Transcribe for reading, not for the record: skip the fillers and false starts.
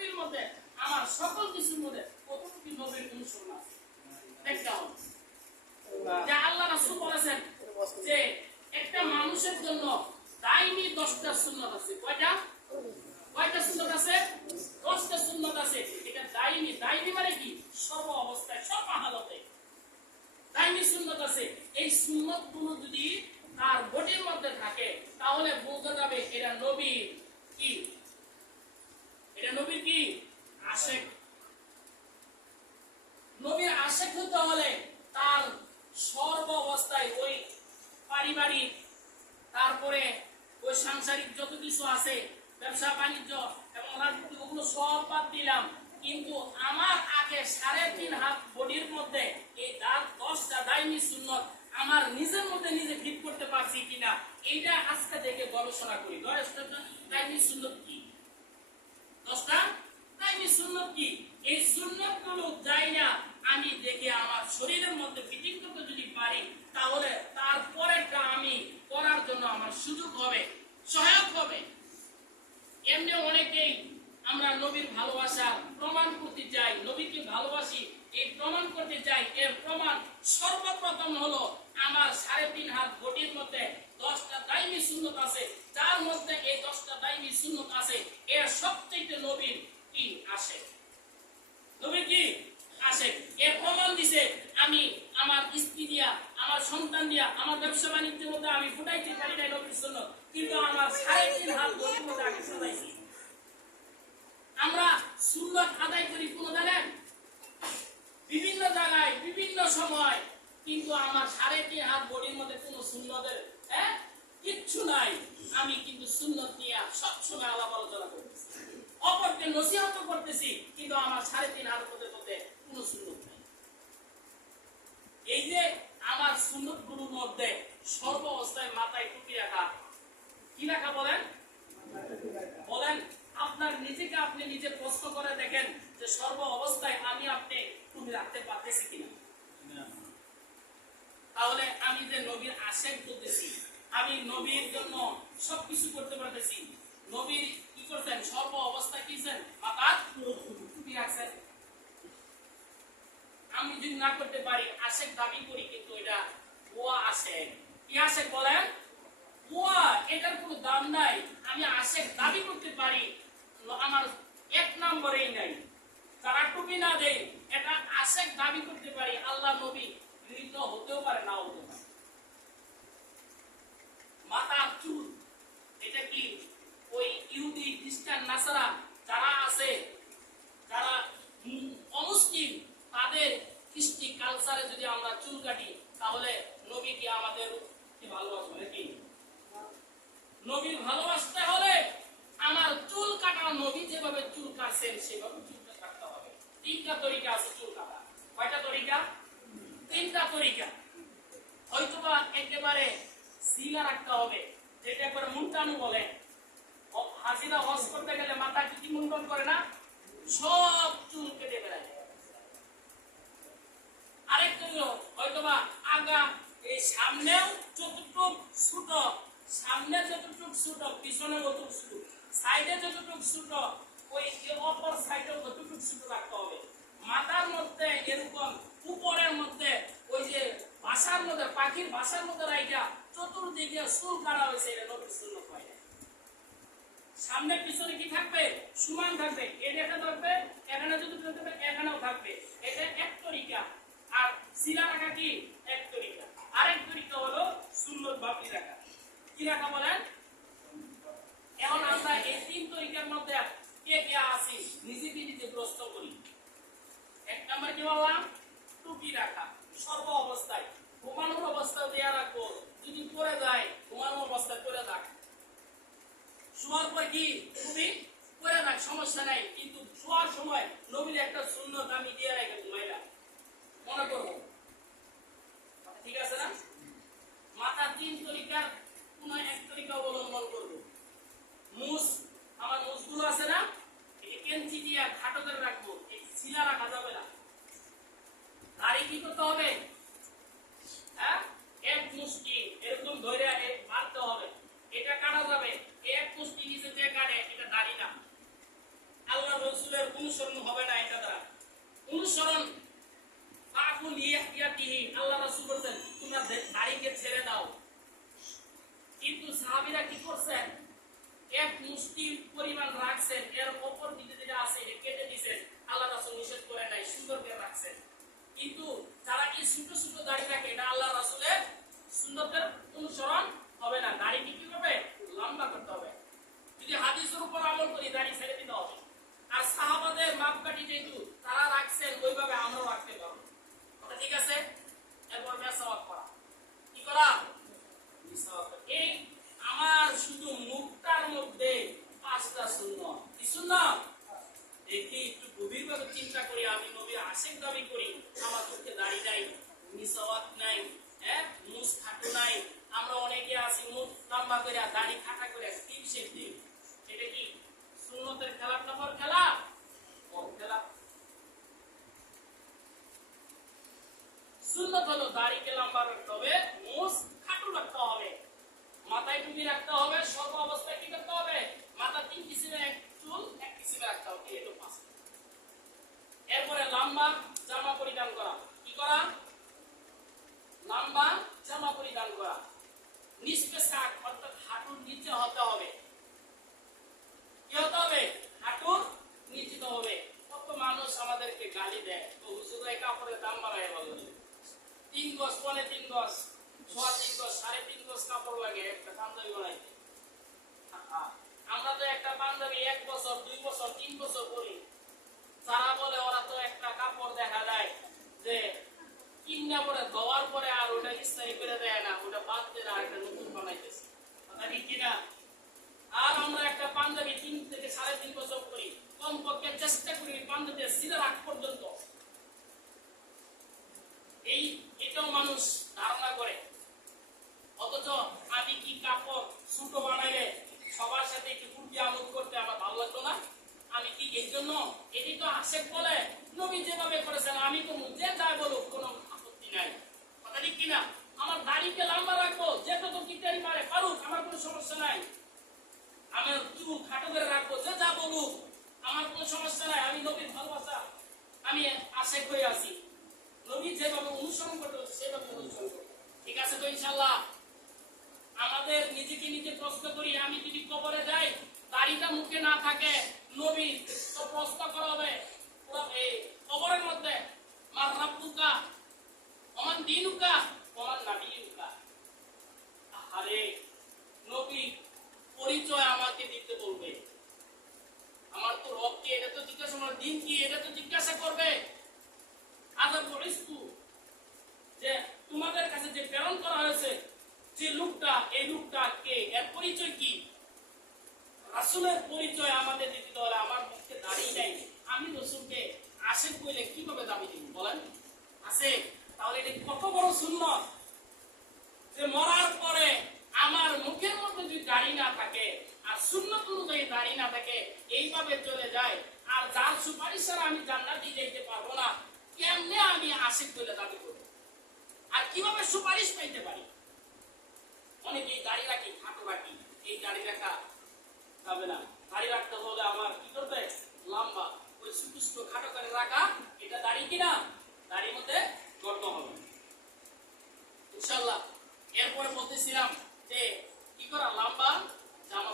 সবের মধ্যে আমার সকল কিছুর মধ্যে কতটুকু নবীর অনুসরণ আছে একটা যা আল্লাহ রাসূল বলেছেন যে একটা মানুষের জন্য দাইমি 10টা সুন্নাত আছে। কয়টা সুন্নাত আছে? 10টা সুন্নাত আছে। এটা দাইমি মানে কি? সর্ব অবস্থায়, সব হালতে দাইমি সুন্নাত আছে। এই সুন্নাতগুলো যদি তার বডির মধ্যে থাকে তাহলে বোঝা যাবে এটা নবীর কি, এটা নবীর কি আশিক। নবীর আশিক হতে হলে তার সর্ব অবস্থায় ওই পারিবারিক, তারপরে ওই সাংসারিক যত কিছু আছে, ব্যবসা বাণিজ্য এবং রাজনীতি, ওগুলো সব বাদ দিলাম, কিন্তু আমার আগে 3.5 হাত বডির মধ্যে এই 10টা দাইমি সুন্নাত আমার নিজের মধ্যে নিজে ফিট করতে পারছি কিনা, এইটা আজকে দেখে গবেষণা করি। 10টা দাইমি সুন্নাত কি, 10টা দাইমি সুন্নাত কি, এই সুন্নাতগুলো যাই না আমি দেখে আমার শরীরের মধ্যে ফিটিং করতে যদি পারি, তাহলে তারপরেটা আমি করার জন্য আমার সুযোগ হবে, সহায়ক হবে। এমনি অনেকেই আমরা নবীর ভালোবাসা প্রমাণ করতে চাই, নবীকে ভালোবাসি এই প্রমাণ করতে চাই। এর প্রমাণ সর্বপ্রথম হলো আমার 3.5 হাত বডির মধ্যে 10টা দাইমি সুন্নাত আছে, যার মধ্যে এই 10টা দাইমি সুন্নাত আছে। এর সবচেয়ে নবীর কি আসে, নবীর কি আসে, এর প্রমাণ দিছে আমি আমার স্ত্রী দিয়া, আমার সন্তান দিয়া, আমার ব্যবসা বাণিজ্যের মধ্যে আমি ফুটাইতে পারি নাই নবীর সুন্নাত, কিন্তু আমার 3.5 হাত বডির মধ্যে আমি ফুটাইছি। আমরা সুন্নাত আদায় করি কোন জানেন? বিভিন্ন জায়গায় বিভিন্ন সময়, কিন্তু আমার 3.5 হাত বডির মধ্যে কোন সুন্নতের কিচ্ছু নাই। আমি কিন্তু সুন্নত নিয়ে সবসময় আলাপ আলোচনা করতেছি, অপরকে নসিহত করতেছি, কিন্তু আমার 3.5 হাত বডির মধ্যে কোন সুন্নত নাই। এই যে আমার সুন্নত গুলোর মধ্যে সর্ব অবস্থায় মাথায় টুপি রাখা, কি রাখা বলেন? আপনার নিজেকে আপনি নিজে প্রশ্ন করে দেখেন যে সর্ব অবস্থায় আমি আপনি টুপি রাখতে পারতেছি কিনা। তাহলে আমি যে নবীর আশিক বলতেছি, আমি নবীর জন্য সবকিছু করতে পারতেছি। নবীর কি করছেন? সর্ব অবস্থায় কি করেছেন? মাথার টুপি রাখছেন। আমি যদি না করতে পারি, আশিক দাবি করি, কিন্তু এটা ভুয়া আশিক। কি আশিক বলেন? ভুয়া, এটার কোনো দাম নাই। আমি আশিক দাবি করতে পারি, আমার 1 নম্বরেই নাই। যারা টুপি না দেয় এটা আশিক দাবি করতে পারি, আল্লাহ নবী গৃহীত হতেও পারে, নাও হতে পারে। মাথার চুল, এটা কি ওই ইহুদি, খ্রিস্টান, নাসারা যারা আছে, যারা অমুসলিম, তাদের কৃষ্টি কালচারে যদি আমরা চুল কাটি, তাহলে নবী কি আমাদের কি ভালোবাসবে নাকি? নবীর ভালোবাসতে হলে আমার চুল কাটা, নবী যেভাবে চুল কাটছেন সেভাবে চুলটা কাটতে হবে। 3টা তরিকা আছে চুল কাটা। কয়টা তরিকা? 3টা তরিকা। হয়তোবা একেবারে সিলা রাখতে হবে, যেটা একবারে মুন্ডানো বলে। হাজিরা হজ করতে গেলে মাথা কি মুন্ডন করে না, সব চুল কেটে বেড়ায়। আরেকটা হয়তোবা আগা, এই সামনেও যতটুক ছোট, সামনে যতটুক ছোট, পিছনে যতটুক ছোট, সাইডে যতটুক ছোট, ওই অপর সাইডে যতটুক ছোট রাখতে হবে। মাথার মধ্যে এরকম, উপরের মধ্যে ওই যে ভাষার মধ্যে, পাখির ভাষার মধ্যে রাইখা চতুর্দিকে চুল কাটা হয়েছে, এটা নবীর সুন্নাত হয় না। সামনে পিছনে কি থাকবে? সমান থাকবে। এটা থাকবে, এখানে যতটুকু থাকবে এখানেও থাকবে। এটা এক তরিকা। আর সিলা রাখা কি এক তরিকা। আরেক তরিকা হলো সুন্নত বাপি রাখা। কি রাখা বলেন? এখন আমরা এই 3 তরিকার মধ্যে কে কে আছি নিজেকে নিজে প্রশ্ন করি। 1 নম্বর কি বললাম? টুপি রাখা সর্ব অবস্থায়। ঘুমানোর অবস্থায় দেয়া রাখবো, যদি পরে যায় ঘুমানোর অবস্থায় পরে থাক। শোয়ার পর কি টুপি পরে রাখ, সমস্যা নাই, কিন্তু শোয়ার সময় নবীর একটা সুন্নত আমি দিয়ে রাখি, ঘুমাইলা মনে করবো, ঠিক আছে না? মাথা 3 তরিকার কোন এক তরিকা অবলম্বন করবো। মুস, আমার মুসগুলো আছে না, এই কেঞ্চি দিয়ে খাটো করে রাখবো, এই শিলা রাখা যাবে না। দাড়ি কি করতে হবে? এক মুষ্টি এরকম ধরে মারতে হবে, এটা কাটা যাবে। এক মুষ্টি নিচে যে কাটে এটা দাড়ি না। আল্লাহ রাসূলের অনুসরণ হবে না এটা দ্বারা। অনুসরণ আকুল ইয়াতিয়াতিহি, আল্লাহ রাসূল বলেন তোমরা দাড়িকে ছেড়ে দাও। কিন্তু সাহাবীরা কি করছেন? এক মুষ্টি পরিমাণ রাখছেন, এর উপর দিকে যেটা আছে এটা কেটে দিয়েছেন। আল্লাহ রাসূল নিষেধ করে নাই, সুন্দর করে রাখছেন। কিন্তু যারা এই ছোট ছোট দাড়ি রাখে এটা আল্লাহ রাসূলের সুন্নতের অনুসরণ হবে না। দাড়িকে কি করবে? লম্বা করতে হবে। যদি হাদিসের উপর আমল করি দাড়ি ছেড়ে দিতে হবে। আর সাহাবাদের মাপকাঠি যেহেতু তারা রাখছেন ওইভাবে আমরাও রাখতে পারবো। কথা ঠিক আছে? এরপর মেসাওয়াক করা। কি করা? মেসাওয়াক। এই আমার শুধু মুখটার মধ্যে 5টা সুন্নাত। কি সুন্নাত? দেখি একটু গভীরভাবে চিন্তা করি। আমি নবীর আশিক দাবি করি, আমার মুখে দাড়ি নাই, মিসাওয়াক নাই, মুখ খাটো নাই। আমরা অনেকে আছি মুখ লম্বা করে দাড়ি খাটা করে টিপ শেপ দিই। এটা কি সুন্নতের খেলার নম্বর খেলা? খেলা। সুন্নত হলো দাড়িকে লম্বা রাখতে হবে, মুখ খাটো রাখতে হবে, মাথায় টুপি রাখতে হবে, সর্ব অবস্থায় কি করতে হবে? মাথা 3 কিসিমে চুল 1 কিসিমে রাখতে হবে। এই হলো 5। এরপরে লম্বা জামা পরিধান করা। কি করা? লম্বা জামা পরিধান করা। নিষ্পেষাক অর্থাৎ হাঁটুর নিচে হতে হবে। কি হতে হবে? হাঁটুর নিচে হবে। কত মানুষ আমাদেরকে গালি দেয়, তো হুজুর এই কাপড়ের দাম বাড়ায় বলে 3 গজ, 3.5 গজ, 3.5 গজ, 3.5 গজ কাপড় লাগে একটা পাঞ্জাবি বানাইতে। আমরা তো একটা পাঞ্জাবি 1 বছর 2 বছর 3 বছর পরি। যারা বলে ওরা তো একটা কাপড় দেখা যায় যে কিনা পরে ধোয়ার পরে আর ওটা ইস্ত্রি করে দেয় না, ওটা বাদ দিয়ে আর একটা নতুন বানাইতেছে। কথা ঠিক কিনা? আর আমরা একটা পাঞ্জাবি 3 থেকে 3.5 বছর পরি, কমপক্ষে চেষ্টা করি পাঞ্জাবি সিধা রাখ পর্যন্ত। এটাও মানুষ ধারণা করে। অথচ আমি কি কাপড় ছোট বানাইলে সবার সাথে একটু কুর্তি আমল করতে আমার ভালো লাগতো না? আমি কি এই জন্য এটি তো আশেক বলে নবী যেভাবে করেছেন আমি তো যে যাই বলুক কোনো আপত্তি নাই। কথা ঠিক কিনা? আমার দাড়িকে লম্বা রাখবো, যেটুকু কিতারি পারে পারুক, আমার কোনো সমস্যা নাই। আমার চুল খাটো করে রাখবো, যে যা বলুক আমার কোনো সমস্যা নাই। আমি নবীর ভালোবাসা আমি আশেক হয়ে আছি। নবী যেভাবে অনুসরণ করতে হচ্ছে সেভাবে অনুসরণ করতে। ঠিক আছে তো ইনশাআল্লাহ? আমাদের নিজেকে নিজে প্রশ্ন করি, আমি যদি কবরে যাই দাড়িটা মুখে না থাকে, নবী তো প্রশ্ন করা হবে এই কবরের মধ্যে, মার রাব্বুকা ওমান দীনুকা ওমান নাবিয়ুকা। আরে নবী পরিচয় আমাকে দিতে বলবে, আমার তো রবকে এটা তো জিজ্ঞাসা, আমার দিন কি এটা তো জিজ্ঞাসা করবে। আদা বলিস্তু যে তোমাদের কাছে যে প্রেরণ করা হয়েছে যে লোকটা, এই লোকটা কে, এর পরিচয় কি? রাসূলের পরিচয় আমাদের দিতে হলে আমার মুখে দাঁড়িয়ে নাই, আমি রাসূলকে আশেক বলে কিভাবে দাবি দিব বলেন? আছে? তাহলে এটা কত বড় সুন্নাত যে মরার পরে আমার মুখের মধ্যে যদি দাড়ি না থাকে আর সুন্নাত অনুযায়ী দাড়ি না থাকে, এইভাবে চলে যায়, আর যার সুপারিশ ছাড়া আমি জান্নাতে যেতে পারবো না, কেমনে আমি আশেক বলে দাবি করব? আর কিভাবে সুপারিশ পাইতে পারি? অনেকেই দাড়ি রাখি, খাটো রাখি, এই দাড়ি রাখা যাবে না। দাড়ি রাখতে হলে আমার কি করতে? লম্বা, ওই সুপুষ্ট খাটো করে রাখা, এটা দাড়ি কিনা? দাড়ির মধ্যে গর্ত হবে ইনশাআল্লাহ। এরপরে বলতেছিলাম যে কি করা? লম্বা জামা